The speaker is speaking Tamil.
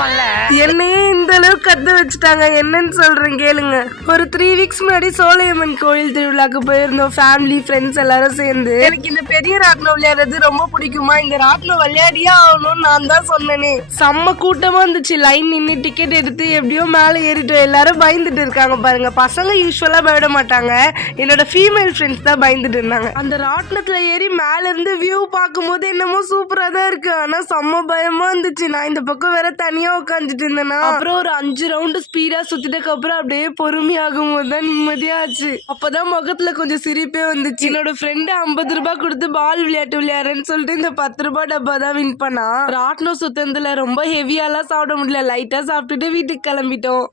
இருக்கும்ல. என்னையே இந்த அளவுக்கு கத்து வச்சுட்டாங்க. என்னன்னு சொல்றேன் கேளுங்க. ஒரு 3 வீக்ஸ் முன்னாடி சோலையம்மன் கோயில் திருவிழாக்கு போயிருந்தோம், ஃபேமிலி ஃப்ரெண்ட்ஸ் எல்லாரும் சேர்ந்து. எனக்கு இந்த பெரிய ராட்டினம் விளையாடுறது ரொம்ப பிடிக்குமா, இந்த ராட்டினம் விளையாடியே ஆகணும்னு நான் தான் சொன்னேனே. செம்ம கூட்டமா இருந்துச்சு. லைன் நின்று டிக்கெட் எடுத்து எப்படியோ மேலே ஏறிட்டோம். எல்லாரும் பயந்துட்டு இருக்காங்க பாருங்க. பசங்க யூஸ்வலா பயப்பட மாட்டாங்க, என்னோட ஃபீமேல் ஃப்ரெண்ட்ஸ் தான் பயந்துட்டு இருந்தாங்க. அந்த ராட்டினத்துல ஏறி மேல இருந்து வியூ பார்க்கும்போது என்னமோ சூப்பரா தான் இருக்கு, ஆனா செம்ம பயமா இருந்துச்சு. நான் இந்த பக்கம் வேற தனியா உட்காந்துட்டு இருந்தேன்னா. அப்புறம் ஒரு 5 ரவுண்டு ஸ்பீடா சுத்திட்டக்கு அப்புறம் அப்படியே பொறுமையாகும் போது தான் நிம்மதியாச்சு. அப்பதான் முகத்துல கொஞ்சம் சிரிப்பே வந்துச்சு. என்னோட ஃப்ரெண்டு 50 ரூபாய் கொடுத்து பால் விளையாட்டு விளையாடுறேன்னு சொல்லிட்டு இந்த 10 ரூபாய் டப்பா தான் வின் பண்ணா. ராட்டினம் சுத்தத்துல ரொம்ப ஹெவியாலாம் சாப்பிட முடியல, லைட்டா சாப்பிட்டுட்டு வீட்டுக்கு கிளம்பிட்டோம்.